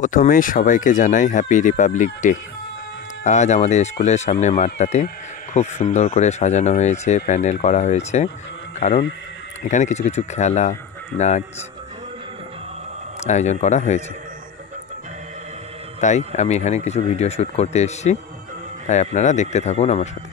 প্রথমেই সবাইকে জানাই হ্যাপি রিপাবলিক ডে। আজ আমাদের স্কুলের সামনে মাঠটাতে খুব সুন্দর করে সাজানো হয়েছে, প্যান্ডেল করা হয়েছে, কারণ এখানে কিছু কিছু খেলা, নাচ আয়োজন করা হয়েছে। তাই আমি এখানে কিছু ভিডিও শ্যুট করতে এসেছি, তাই আপনারা দেখতে থাকুন আমার সাথে।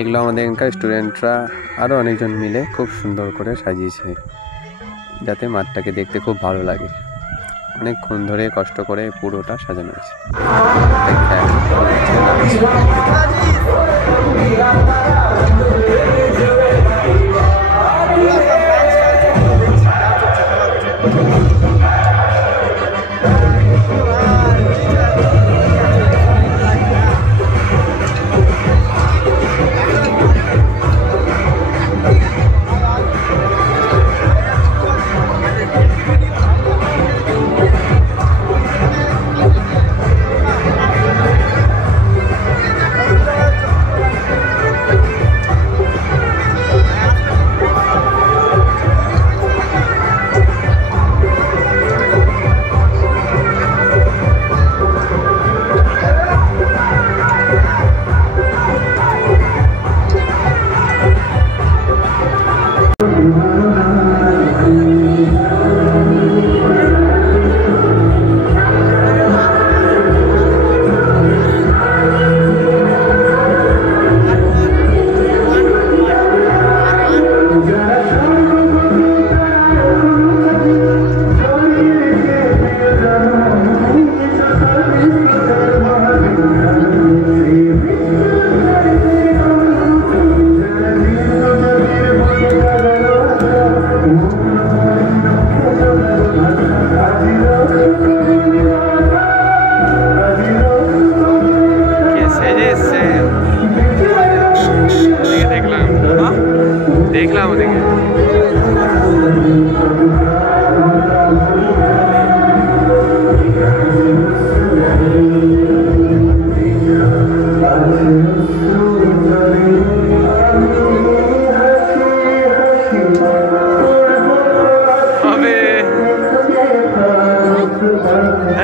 এগুলো আমাদের এখানকার স্টুডেন্টরা আরও অনেকজন মিলে খুব সুন্দর করে সাজিয়েছে, যাতে মাঠটাকে দেখতে খুব ভালো লাগে। অনেকক্ষণ ধরে কষ্ট করে পুরোটা সাজানো হয়েছে। দেখলাম ওদিকে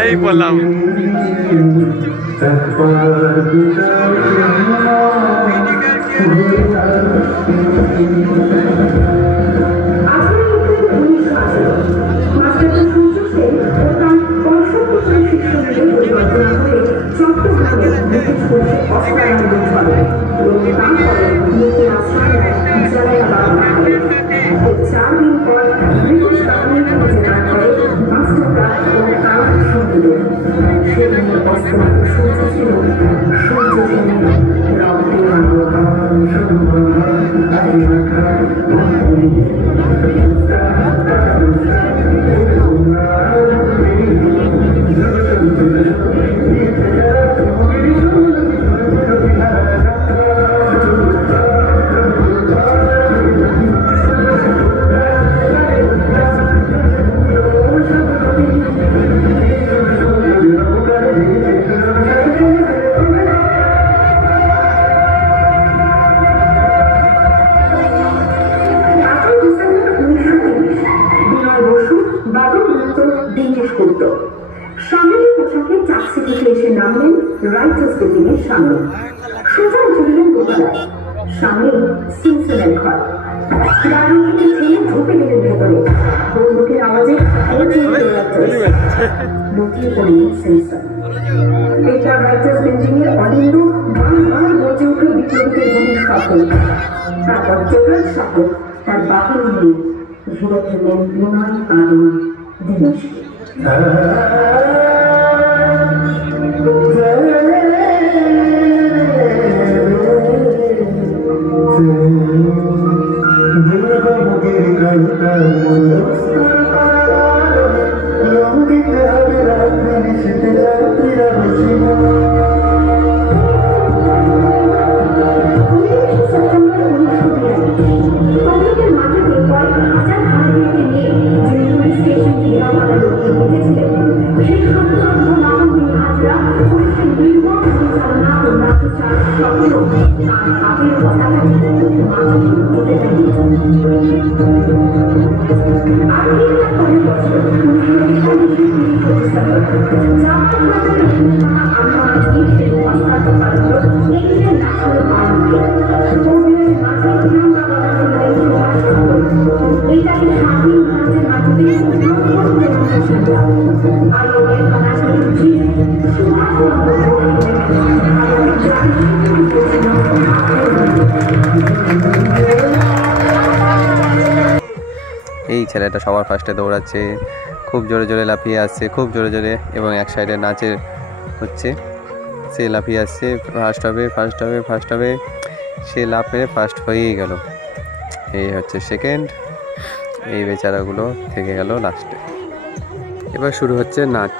এই বললাম সামনের পোশাকে চাকরি থেকে এসে নামলেন রাইটার্স বিল্ডিংয়ের সামনে। সোজা চললেন দোতলায়, সামনে সিনসনের ঘর। গাড়ি থেকে ছেলে ঢুকে গেলেন ভেতরে। বন্দুকের আওয়াজে লুকিয়ে পড়লেন সিনসন। এটা রাইটার্স বিল্ডিংয়ের অনিন্দ বারবার গর্জে উঠল বিপ্লবীদের গুলির শব্দ। তারপর জোগাড় শব্দ তার বাহিনী নিয়ে ঘুরে ফেললেন বিনয় আদর দিনেশকে। এই ছেলেটা সবার ফার্স্টে দৌড়াচ্ছে, খুব জোরে জোরে লাফিয়ে আসছে, খুব জোরে জোরে, এবং এক সাইডে নাচের হচ্ছে, সে লাফিয়ে আসছে, ফার্স্ট হবে, সে লাফ মেরে ফার্স্ট হয়েই গেল। এই হচ্ছে সেকেন্ড, এই বেচারাগুলো থেকে গেল লাস্টে। এবার শুরু হচ্ছে নাচ।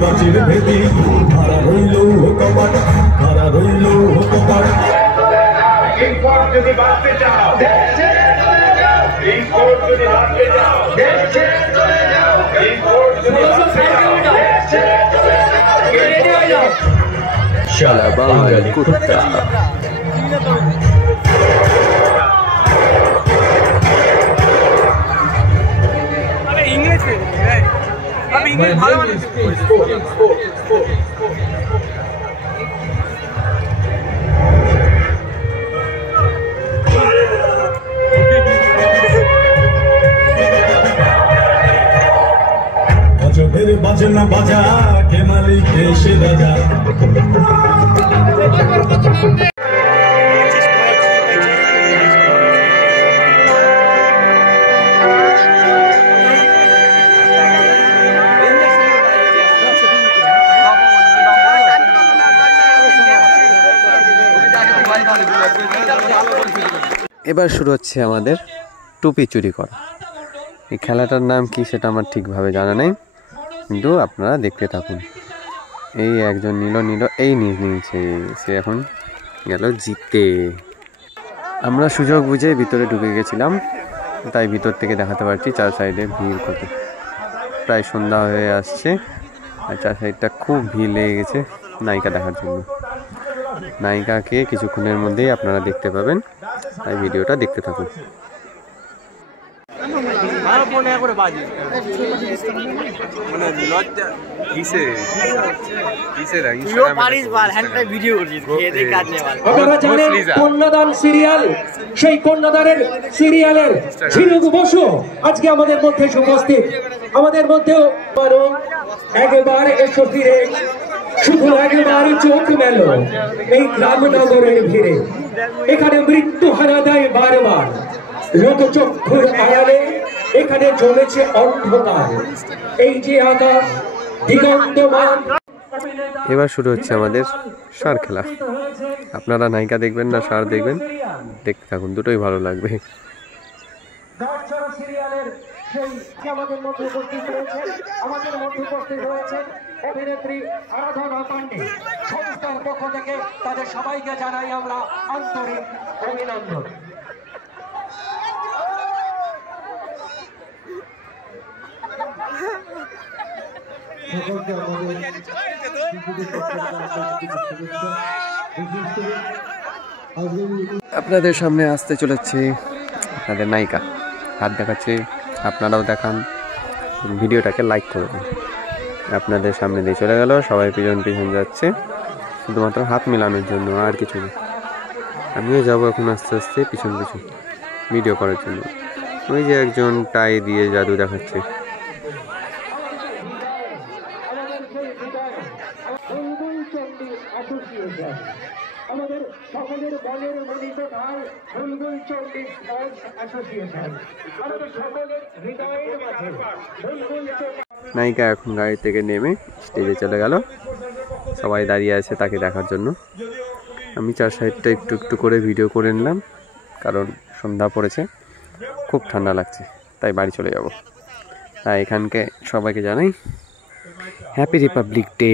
প্রাচীর ভেদি ধারা রইল কপাট, ধারা রইল কপাট। যদি বাঁচতে চাও, যদি বাঁচতে চাও, শালা বাঙালি কুত্তা। বাজনা বাজা কে মালিক এসে রাজা। এবার শুরু হচ্ছে আমাদের টুপি চুরি করা। এই খেলাটার নাম কি সেটা আমার ঠিকভাবে জানা নেই, কিন্তু আপনারা দেখতে থাকুন। এই একজন নিল, এই নিয়েছে, সে এখন গেল জিতে। আমরা সুযোগ বুঝে ভিতরে ঢুকে গেছিলাম, তাই ভিতর থেকে দেখাতে পারছি চার সাইডে ভিড় কত। প্রায় সন্ধ্যা হয়ে আসছে, আর চার সাইডটা খুব ভিড় লেগে গেছে নায়িকা দেখার জন্য। নায়িকাকে কিছুক্ষণের মধ্যেই আপনারা দেখতে পাবেন, তাই ভিডিওটা দেখতে থাকুন। আপনারা জানেন কন্যাদান সিরিয়াল, সেই কন্যাদানের সিরিয়ালের ঝিনুক বসু আজকে আমাদের মধ্যে উপস্থিত। আমাদের মধ্যেও একবার এসো ফিরে, শুধু একবার চোখ মেলো এই গ্রামনগরের ভিড়ে। এখানে মৃত্যু হানা দেয় বারবার, লোকচক্ষুর আড়ালে এখানে জমেছে অন্ধকার। এই যে আকাশ দিগন্তমান। এবার শুরু হচ্ছে আমাদের ষাঁড় খেলা। আপনারা নায়িকা দেখবেন না ষাঁড় দেখবেন, দেখতে থাকুন, দুটোই ভালো লাগবে। আমাদের মধ্যে উপস্থিত রয়েছেন অভিনেত্রী আরাধনা পান্ডে। সংস্থার পক্ষ থেকে তাদের সবাইকে জানাই আমরা আন্তরিক অভিনন্দন। আপনাদের সামনে আসতে চলেছে তাদের নায়িকা হাত দেখাচ্ছে, আপনারাও দেখান, ভিডিওটাকে লাইক করে দিন। আপনাদের সামনে দিয়ে চলে গেল, সবাই পিছন পিছন যাচ্ছে শুধুমাত্র হাত মেলানোর জন্য, আর কিছু না। আমিও যাবো এখন আস্তে আস্তে পিছন পিছন ভিডিও করার জন্য। ওই যে একজন টাই দিয়ে জাদু দেখাচ্ছে। আমাদের সকলের মনের মনিত ধার বুলবুল চণ্ডী স্পোর্টস অ্যাসোসিয়েশন, আমাদের সকলের হৃদয়ের মাঝে বুলবুল চণ্ডী। নায়িকা এখন গাড়ি থেকে নেমে স্টেজে চলে গেল, সবাই দাঁড়িয়ে আছে তাকে দেখার জন্য। আমি চার সাইডটা একটু একটু করে ভিডিও করে নিলাম, কারণ সন্ধ্যা পড়েছে, খুব ঠান্ডা লাগছে, তাই বাড়ি চলে যাব। তাই এখানকে সবাইকে জানাই হ্যাপি রিপাবলিক ডে।